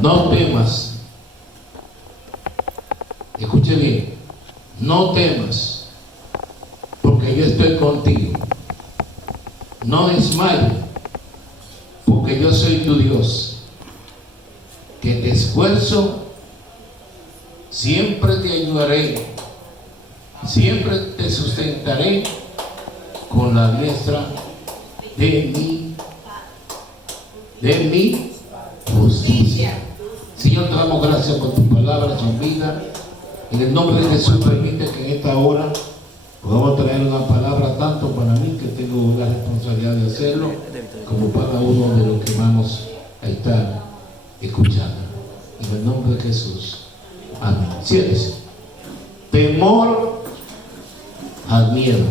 No temas. Escuche bien. No temas, porque yo estoy contigo. No desmayes, porque yo soy tu Dios, que te esfuerzo, siempre te ayudaré, siempre te sustentaré con la diestra de mi justicia. Señor, te damos gracias por tus palabras, su vida. En el nombre de Jesús, permite que en esta hora podamos traer una palabra tanto para mí, que tengo la responsabilidad de hacerlo, como para uno de los que vamos a estar escuchando. En el nombre de Jesús. Amén. Siéntese. Temor al miedo.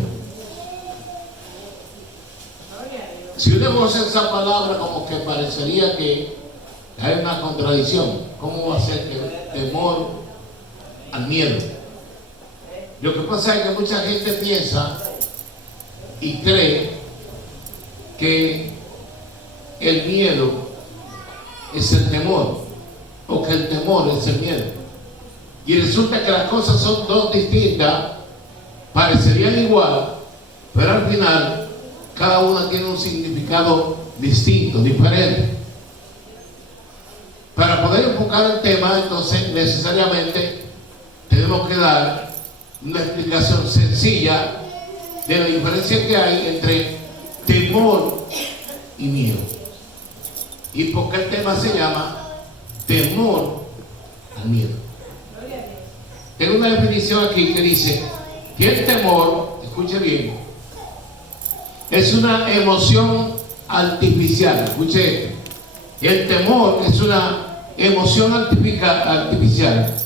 Si uno conoce esa palabra, como que parecería que hay una contradicción. ¿Cómo va a ser que temor al miedo? Lo que pasa es que mucha gente piensa y cree que el miedo es el temor, o que el temor es el miedo, y resulta que las cosas son dos distintas, parecerían igual, pero al final cada una tiene un significado distinto, diferente. Para poder enfocar el tema, entonces necesariamente tenemos que dar una explicación sencilla de la diferencia que hay entre temor y miedo. ¿Y por qué el tema se llama temor al miedo? Tengo una definición aquí que dice que el temor, escuche bien, es una emoción artificial. Escuche esto. El temor es una emoción artificial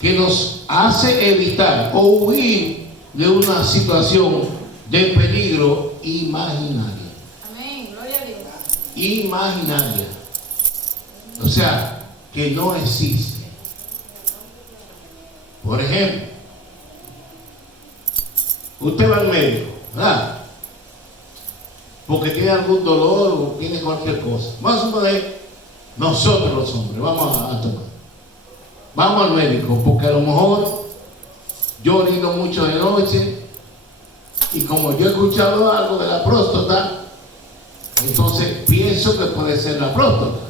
que nos hace evitar o huir de una situación de peligro imaginaria. Amén, gloria a Dios. Imaginaria. O sea, que no existe. Por ejemplo, usted va al médico, ¿verdad? Porque tiene algún dolor o tiene cualquier cosa. Vamos a suponer, nosotros los hombres, vamos a tomar. Vamos al médico, porque a lo mejor yo orino mucho de noche y como yo he escuchado algo de la próstata, entonces pienso que puede ser la próstata.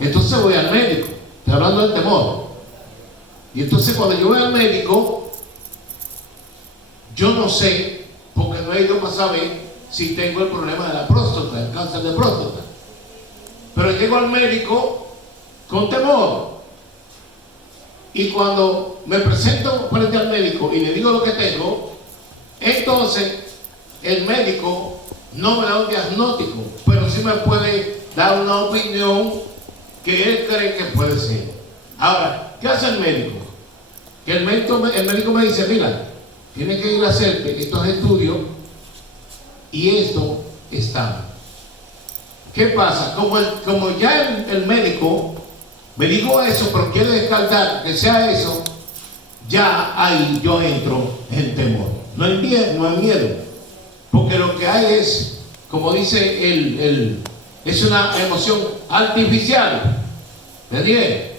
Entonces voy al médico, estoy hablando del temor. Y entonces cuando yo voy al médico, yo no sé, porque no he ido para saber si tengo el problema de la próstata, el cáncer de próstata. Pero llego al médico con temor. Y cuando me presento frente al médico y le digo lo que tengo, entonces el médico no me da un diagnóstico, pero sí me puede dar una opinión que él cree que puede ser. Ahora, ¿qué hace el médico? Que el médico me dice, mira, tienes que ir a hacerte estos estudios y esto está. ¿Qué pasa? Como ya el médico me dijo eso, pero quiere descartar que sea eso, ya ahí yo entro en temor. No hay miedo. Porque lo que hay es, como dice es una emoción artificial. ¿Entiendes?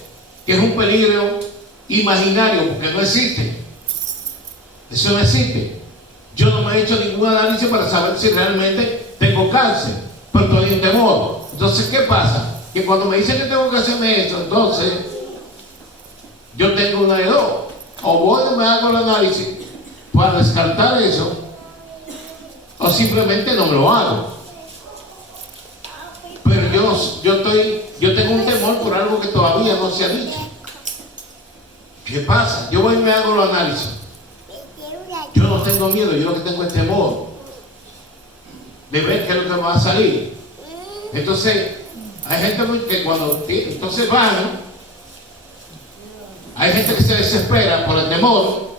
Que es un peligro imaginario, porque no existe. Eso no existe. Yo no me he hecho ningún análisis para saber si realmente tengo cáncer, pero estoy en temor. Entonces, ¿qué pasa? Que cuando me dicen que tengo que hacerme esto, entonces yo tengo una de dos: o voy y me hago el análisis para descartar eso, o simplemente no me lo hago. Pero yo tengo un temor por algo que todavía no se ha dicho. ¿Qué pasa? Yo voy y me hago el análisis. Yo no tengo miedo, yo lo que tengo es temor de ver qué es lo que me va a salir. Entonces, hay gente que cuando entonces van, hay gente que se desespera por el temor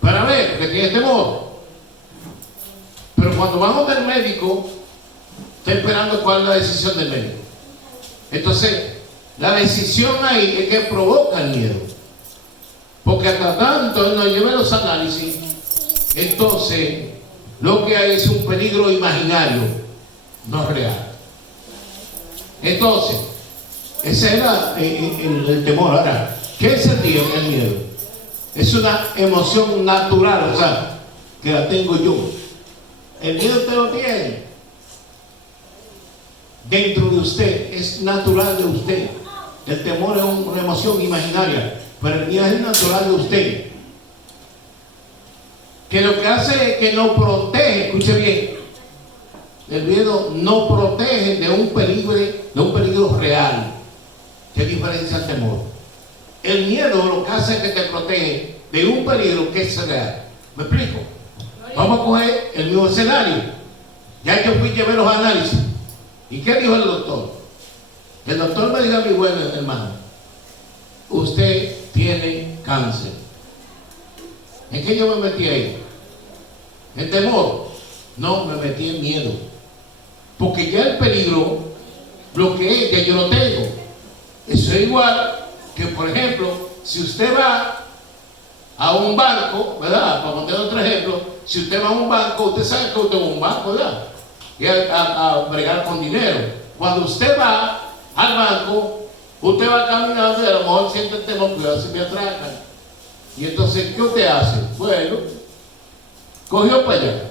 para ver que tiene temor. Pero cuando vamos del médico, está esperando cuál es la decisión del médico. Entonces, la decisión ahí es que provoca el miedo. Porque hasta tanto él nos lleve los análisis, entonces lo que hay es un peligro imaginario, no real. Entonces, Ese era el temor. Ahora, ¿qué es el miedo? Es una emoción natural, o sea, que la tengo yo. El miedo usted lo tiene dentro de usted, es natural de usted. El temor es una emoción imaginaria, pero el miedo es natural de usted. Que lo que hace es que nos protege, escuche bien, el miedo no protege de un peligro real. ¿Qué diferencia el temor? El miedo lo que hace es que te protege de un peligro que es real. ¿Me explico? Vamos a coger el mismo escenario. Ya yo fui a ver los análisis. ¿Y qué dijo el doctor? El doctor me dijo a mi buen hermano: usted tiene cáncer. ¿En qué yo me metí ahí? ¿En temor? No, me metí en miedo. Porque ya el peligro, lo que es, ya yo lo tengo. Eso es igual que, por ejemplo, si usted va a un banco, ¿verdad? Para poner otro ejemplo, si usted va a un banco, usted sabe que usted va a un banco, ¿verdad? Y a bregar con dinero. Cuando usted va al banco, usted va caminando y a lo mejor siente el temor, cuidado si me atracan. Y entonces, ¿qué usted hace? Bueno, cogió para allá.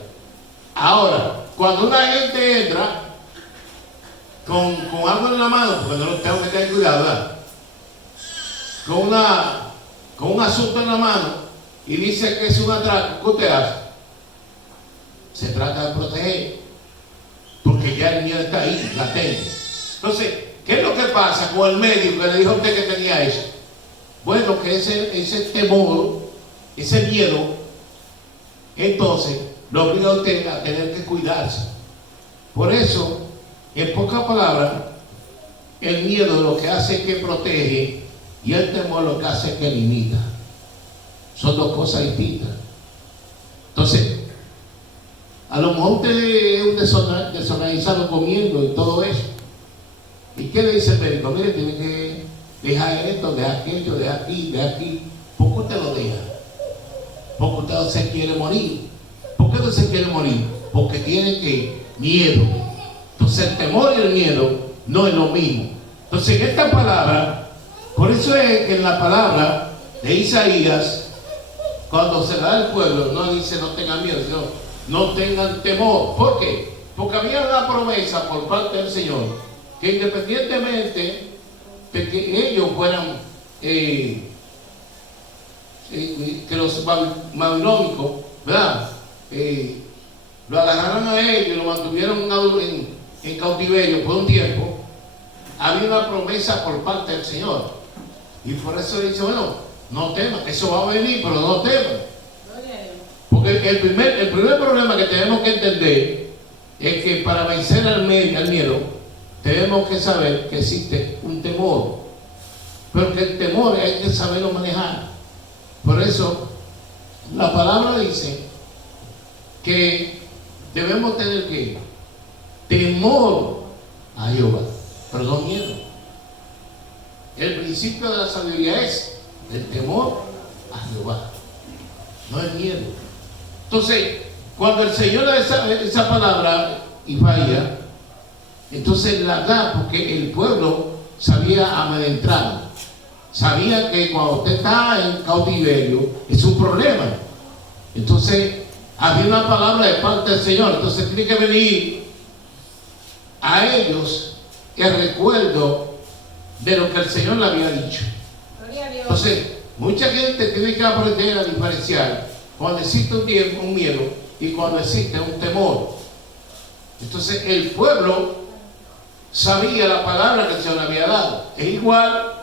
Ahora, cuando una gente entra con algo en la mano, porque no lo tengo que tener cuidado, ¿verdad? Con un asunto en la mano y dice que es un atraco, ¿qué usted hace? Se trata de proteger, porque ya el miedo está ahí, latente. Entonces, ¿qué es lo que pasa con el médico que le dijo a usted que tenía eso? Bueno, que ese temor, ese miedo, entonces lo obliga a usted a tener que cuidarse. Por eso, en pocas palabras, el miedo lo que hace es que protege y el temor lo que hace es que limita. Son dos cosas distintas. Entonces, a lo mejor usted es un desorganizado comiendo y todo eso. ¿Y qué le dice el médico? Mire, tiene que dejar esto, dejar aquello, dejar aquí, dejar aquí. ¿Por qué usted lo deja? Porque usted no se quiere morir. ¿Por qué no se quiere morir? Porque tiene miedo. Entonces el temor y el miedo no es lo mismo. Entonces en esta palabra, por eso es que en la palabra de Isaías, cuando se la da al pueblo, no dice no tengan miedo, sino no tengan temor. ¿Por qué? Porque había una promesa por parte del Señor que independientemente de que ellos fueran que los babilónicos, ¿verdad? Lo agarraron a ellos y lo mantuvieron en cautiverio por un tiempo. Había una promesa por parte del Señor, y por eso dice, bueno, no teman, eso va a venir, pero no teman. Porque el primer problema que tenemos que entender es que para vencer al miedo tenemos que saber que existe un temor, pero que el temor hay que saberlo manejar. Por eso la palabra dice que debemos tener que temor a Jehová, pero no miedo. El principio de la sabiduría es el temor a Jehová, no el miedo. Entonces, cuando el Señor da esa palabra y falla, entonces la da porque el pueblo sabía amedrentar, sabía que cuando usted está en cautiverio es un problema. Entonces había una palabra de parte del Señor, entonces tiene que venir a ellos el recuerdo de lo que el Señor le había dicho. Entonces mucha gente tiene que aprender a diferenciar cuando existe un miedo y cuando existe un temor. Entonces el pueblo sabía la palabra que el Señor le había dado. Es igual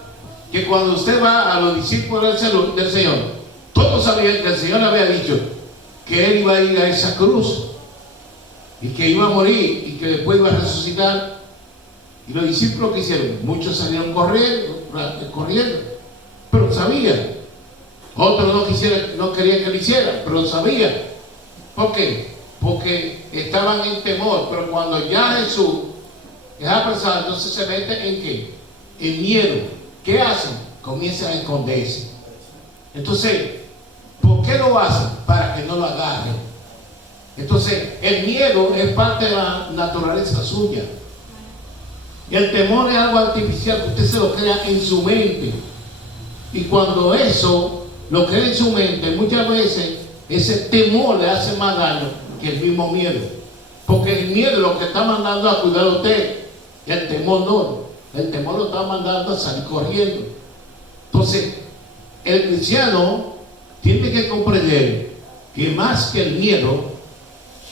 que cuando usted va a los discípulos del Señor, todos sabían que el Señor le había dicho que Él iba a ir a esa cruz y que iba a morir y que después iba a resucitar. Y los discípulos, ¿qué hicieron? Muchos salieron corriendo, pero sabían. Otros no querían que lo hicieran, pero lo sabían. ¿Por qué? Porque estaban en temor. Pero cuando ya Jesús es apresado, entonces se mete en ¿qué? En miedo. ¿Qué hacen? Comienzan a esconderse. Entonces, ¿por qué lo hacen? Para que no lo agarren. Entonces, el miedo es parte de la naturaleza suya. El temor es algo artificial que usted se lo crea en su mente. Y cuando eso lo crea en su mente, muchas veces ese temor le hace más daño que el mismo miedo. Porque el miedo es lo que está mandando a cuidar a usted. El temor no. El temor lo está mandando a salir corriendo. Entonces, el cristiano tiene que comprender que más que el miedo,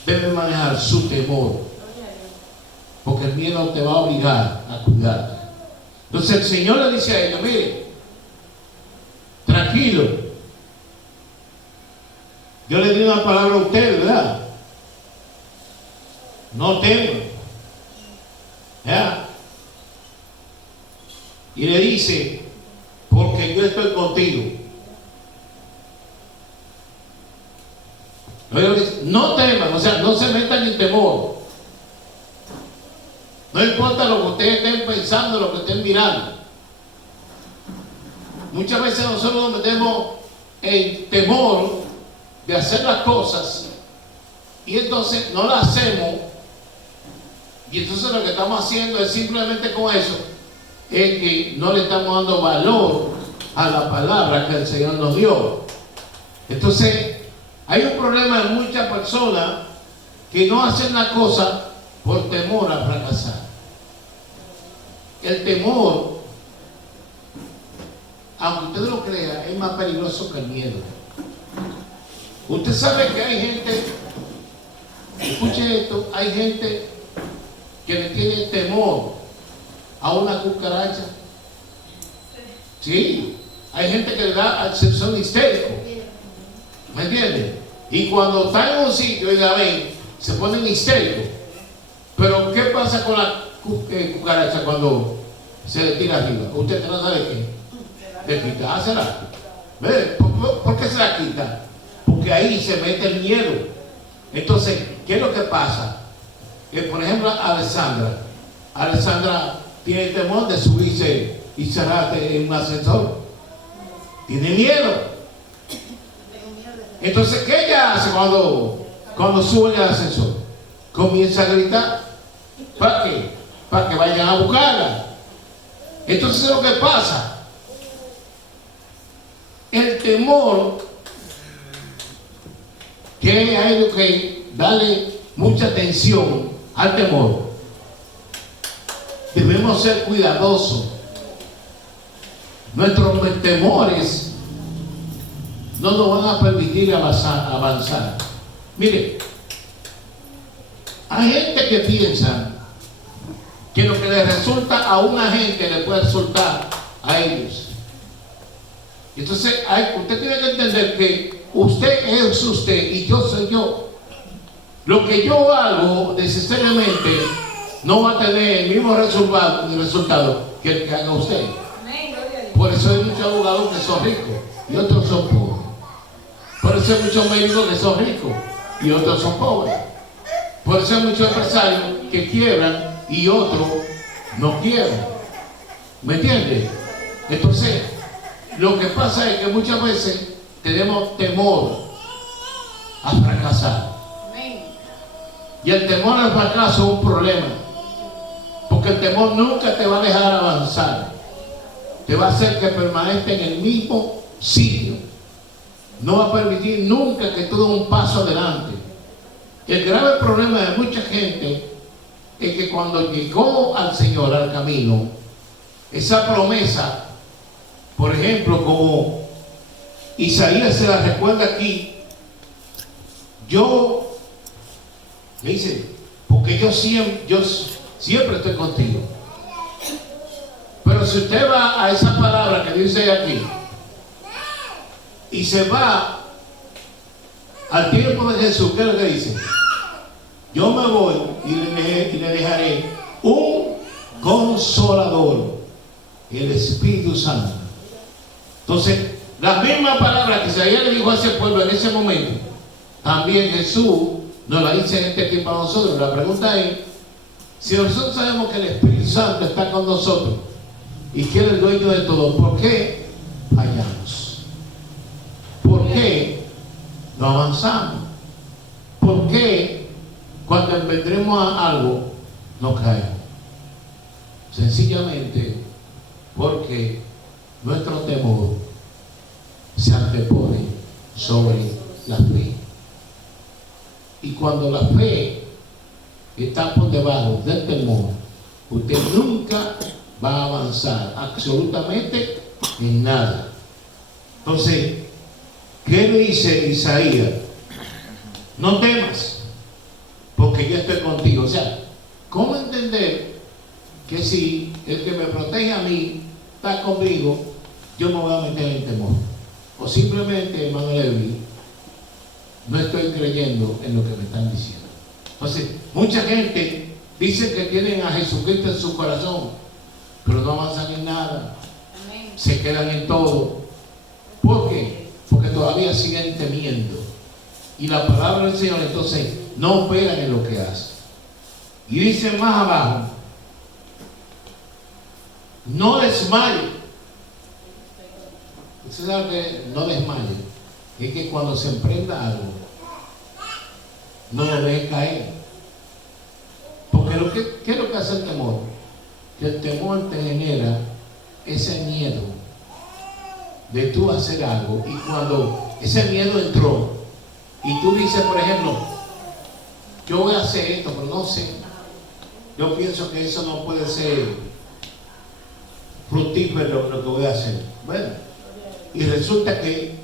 debe manejar su temor. Porque el miedo te va a obligar a cuidarte. Entonces el Señor le dice a ellos: mire, tranquilo, yo le di una palabra a usted, ¿verdad? No teman. ¿Ya? Y le dice: porque yo estoy contigo. No teman, o sea, no se metan en temor. No importa lo que ustedes estén pensando, lo que estén mirando. Muchas veces nosotros nos metemos en temor de hacer las cosas y entonces no las hacemos, y entonces lo que estamos haciendo es simplemente con eso, es que no le estamos dando valor a la palabra que el Señor nos dio. Entonces hay un problema en muchas personas que no hacen la cosa por temor a fracasar. El temor, aunque usted lo crea, es más peligroso que el miedo. Usted sabe que hay gente, escuche esto, hay gente que le tiene temor a una cucaracha. Sí, hay gente que le da acceso histérico. ¿Me entiende? Y cuando está en un sitio y la ven, se ponen histéricos. Pero ¿qué pasa con la cucaracha cuando se le tira arriba? ¿Usted no sabe qué? Le quita, se la quita. ¿Por qué se la quita? Porque ahí se mete el miedo. Entonces, ¿qué es lo que pasa? Que, por ejemplo, Alessandra tiene temor de subirse y cerrarse en un ascensor. Tiene miedo. Entonces, ¿qué ella hace cuando sube al ascensor? Comienza a gritar. ¿Para qué? Para que vayan a buscarla. Entonces, ¿qué es lo que pasa? El temor, que hay que darle mucha atención al temor. Debemos ser cuidadosos. Nuestros temores no nos van a permitir avanzar. Mire, hay gente que piensa que lo que le resulta a una gente le puede resultar a ellos. Entonces, usted tiene que entender que usted es usted y yo soy yo. Lo que yo hago necesariamente no va a tener el mismo resultado que el que haga usted. Por eso hay muchos abogados que son ricos y otros son pobres. Por eso hay muchos médicos que son ricos y otros son pobres. Por eso hay muchos empresarios que quiebran y otros no quiebran. ¿Me entiende? Entonces, lo que pasa es que muchas veces tenemos temor a fracasar. Y el temor al fracaso es un problema. Porque el temor nunca te va a dejar avanzar. Te va a hacer que permanezcas en el mismo sitio. No va a permitir nunca que tú des un paso adelante. El grave problema de mucha gente es que cuando llegó al Señor, al camino, esa promesa, por ejemplo, como Isaías se la recuerda aquí, le dice, porque yo siempre estoy contigo. Pero si usted va a esa palabra que dice aquí y se va al tiempo de Jesús, ¿qué es lo que dice? Yo me voy y le dejaré un consolador, el Espíritu Santo. Entonces, la misma palabra que Isaías le dijo a ese pueblo en ese momento, también Jesús nos la dice en este tiempo a nosotros. La pregunta es, si nosotros sabemos que el Espíritu Santo está con nosotros y que Él es el dueño de todo, ¿por qué fallamos? ¿Por qué no avanzamos? ¿Por qué cuando vendremos a algo no caemos? Sencillamente porque nuestro temor se antepone sobre la fe. Y cuando la fe está por debajo del temor, usted nunca va a avanzar absolutamente en nada. Entonces, ¿qué dice Isaías? No temas, porque yo estoy contigo. O sea, ¿cómo entender que si el que me protege a mí está conmigo, yo me voy a meter en temor? O simplemente, hermano Levi, no estoy creyendo en lo que me están diciendo. Entonces, mucha gente dice que tienen a Jesucristo en su corazón, pero no avanzan en nada. Amén. Se quedan en todo. ¿Por qué? Porque todavía siguen temiendo. Y la palabra del Señor entonces no operan en lo que hace. Y dice más abajo, no desmaye. Usted sabe que no desmaye. Es que cuando se emprenda algo, no lo deje caer. Porque ¿qué es lo que hace el temor? Que el temor te genera ese miedo de tú hacer algo. Y cuando ese miedo entró, y tú dices, por ejemplo, yo voy a hacer esto, pero no sé. Yo pienso que eso no puede ser fructífero lo que voy a hacer. Bueno, y resulta que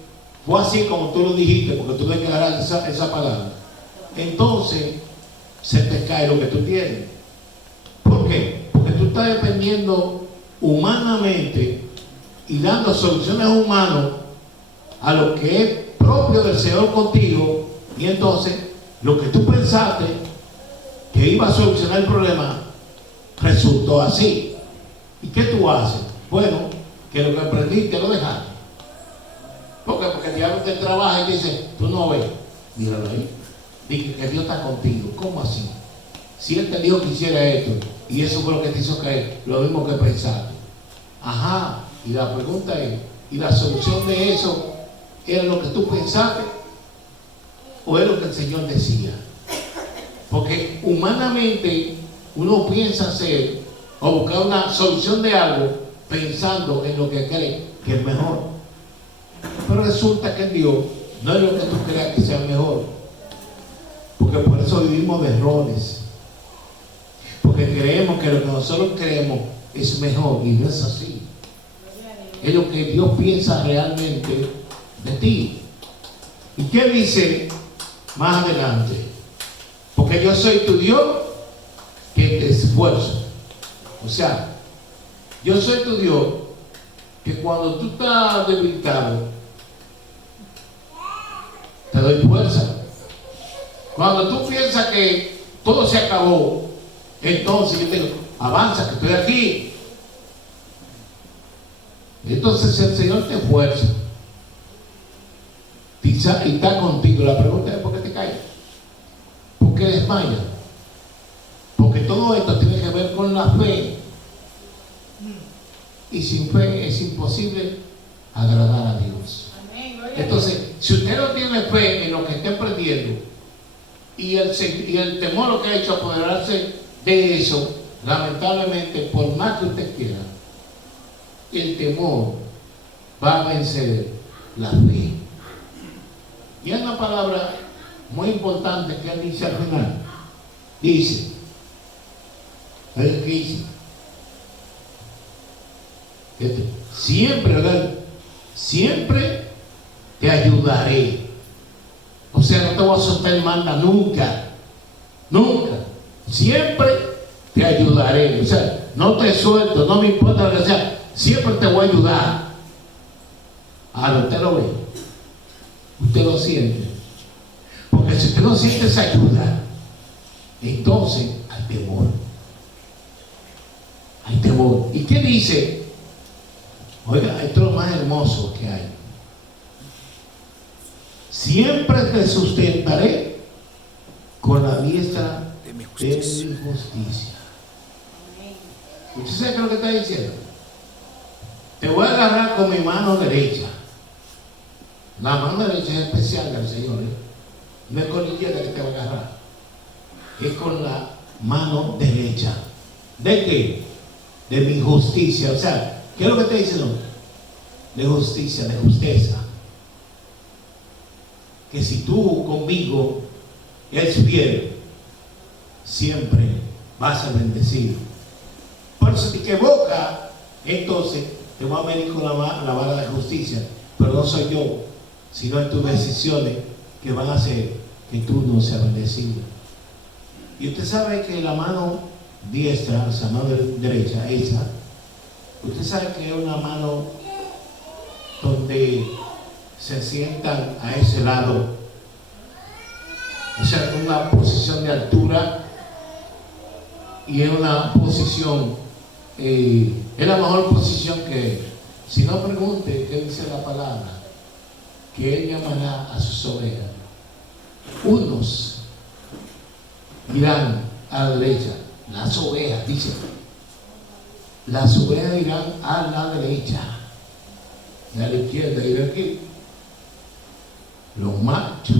fue así como tú lo dijiste, porque tú declaras esa palabra. Entonces, se te cae lo que tú tienes. ¿Por qué? Porque tú estás dependiendo humanamente y dando soluciones humanas a lo que es propio del Señor contigo, y entonces lo que tú pensaste que iba a solucionar el problema resultó así. ¿Y qué tú haces? Bueno, que lo que aprendiste lo dejaste. Porque el diablo te trabaja y dice, tú no ves, míralo ahí, dice que Dios está contigo. ¿Cómo así? Si Él te dijo que hiciera esto y eso fue lo que te hizo caer, lo mismo que pensaste. Ajá, y la pregunta es, ¿y la solución de eso era lo que tú pensaste o es lo que el Señor decía? Porque humanamente uno piensa hacer o buscar una solución de algo pensando en lo que cree que es mejor, pero resulta que en Dios no es lo que tú creas que sea mejor, porque por eso vivimos de errores, porque creemos que lo que nosotros creemos es mejor y no es así. Es lo que Dios piensa realmente de ti. ¿Y qué dice más adelante? Porque yo soy tu Dios que te esfuerzo. O sea, yo soy tu Dios que cuando tú estás debilitado te doy fuerza. Cuando tú piensas que todo se acabó, entonces yo te digo, avanza, que estoy aquí. Entonces el Señor te esfuerza y está contigo. La pregunta es: ¿por qué te caes? ¿Por qué desmayas? Porque todo esto tiene que ver con la fe, y sin fe es imposible agradar a Dios. Entonces, si usted no tiene fe en lo que está emprendiendo y el temor lo que ha hecho apoderarse de eso, lamentablemente, por más que usted quiera, el temor va a vencer la fe. Y hay una palabra muy importante que él dice al final. Dice, ¿qué dice? Siempre, ¿verdad? Siempre te ayudaré. O sea, no te voy a soltar manda nunca. Nunca. Siempre te ayudaré. O sea, no te suelto, no me importa lo que sea. Siempre te voy a ayudar. Ahora, usted lo ve. Usted lo siente. Porque si usted no siente esa ayuda, entonces hay temor. Hay temor. ¿Y qué dice? Oiga, esto es lo más hermoso que hay. Siempre te sustentaré con la diestra de mi justicia. ¿Usted sabe qué es lo que está diciendo? Te voy a agarrar con mi mano derecha. La mano derecha es especial del Señor, ¿eh? No es con la izquierda que te va a agarrar, es con la mano derecha. ¿De qué? de mi justicia. O sea, ¿qué es lo que está diciendo? De justicia, de justeza. Que si tú conmigo eres fiel, siempre vas a ser bendecido. Pero si te equivocas, entonces te voy a venir con la vara de justicia. Pero no soy yo, sino en tus decisiones que van a hacer que tú no seas bendecido. Y usted sabe que la mano diestra, esa mano derecha, esa, usted sabe que es una mano donde se sientan a ese lado, o sea, en una posición de altura y en una posición, es la mejor posición que, si no pregunte qué dice la palabra, que él llamará a sus ovejas. Unos irán a la derecha, las ovejas, dice, las ovejas irán a la derecha y a la izquierda. Y de aquí, los machos,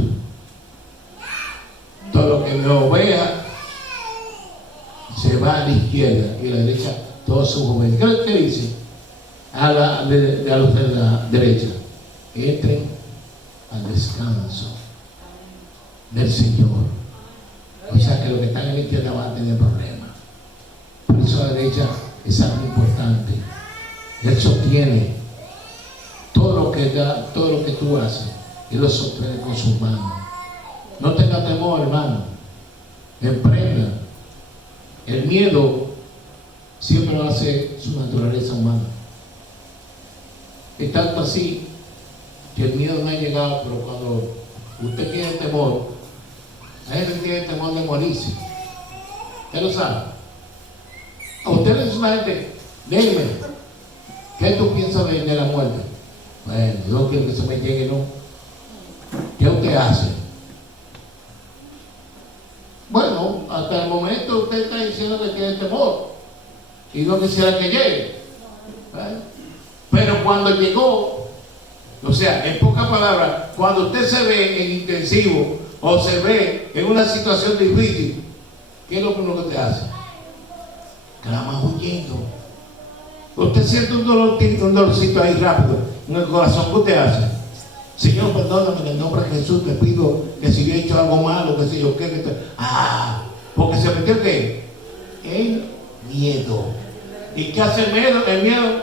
todo lo que me oveja se va a la izquierda y a la derecha, todos sus jóvenes. ¿Qué es lo que dice? A los de la derecha, entren al descanso del Señor. O sea que los que están en la izquierda van a tener problemas. Por eso a la derecha es algo importante. Él sostiene todo lo que da, todo lo que tú haces, Él lo sostiene con sus manos. No tenga temor, hermano. Emprenda. El miedo siempre va a ser su naturaleza humana. Es tanto así que el miedo no ha llegado, pero cuando usted tiene temor, hay gente que tiene temor de morirse. ¿Usted lo sabe? A usted le dice una gente, dime, ¿qué tú piensas de la muerte? Bueno, yo no quiero que se me llegue, ¿no? ¿Qué usted hace? Bueno, hasta el momento usted está diciendo que tiene temor y no quisiera que llegue. Pero cuando llegó, o sea, en pocas palabras, cuando usted se ve en intensivo o se ve en una situación difícil, ¿qué es lo primero que usted hace? Clama huyendo. Usted siente un dolorcito ahí rápido en el corazón. ¿Qué usted hace? Señor, perdóname en el nombre de Jesús, te pido que si yo he hecho algo malo, que si yo qué, porque se metió ¿qué? El miedo. ¿Y qué hace el miedo? El miedo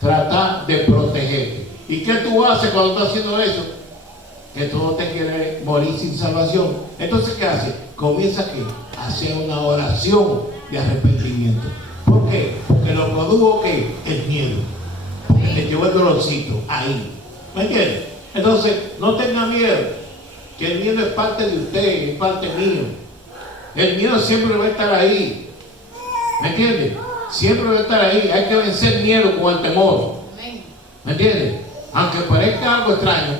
trata de protegerte. ¿Y qué tú haces cuando estás haciendo eso? Que tú no te quieres morir sin salvación. Entonces, ¿qué hace? Comienza a hacer una oración de arrepentimiento. ¿Por qué? Porque lo produjo ¿qué? El miedo. Porque te llevó el dolorcito ahí. ¿Me entiendes? Entonces, no tenga miedo, que el miedo es parte de usted, es parte mío. El miedo siempre va a estar ahí. ¿Me entiendes? Siempre va a estar ahí. Hay que vencer el miedo con el temor. ¿Me entiendes? Aunque parezca algo extraño,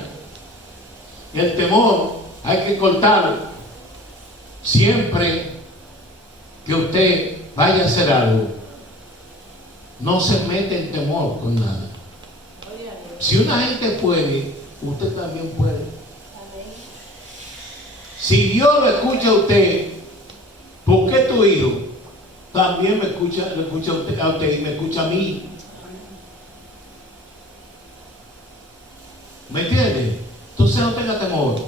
el temor hay que cortarlo. Siempre que usted vaya a hacer algo, no se mete en temor con nada. Si una gente puede, usted también puede. Si Dios lo escucha a usted, ¿por qué tu hijo también lo escucha a usted y me escucha a mí? ¿Me entiende? Entonces no tenga temor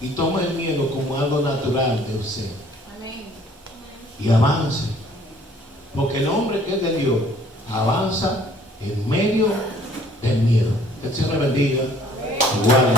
y tome el miedo como algo natural de usted. Amén. Y avance, porque el hombre que es de Dios avanza en medio del miedo. Que el Señor le bendiga. Igual.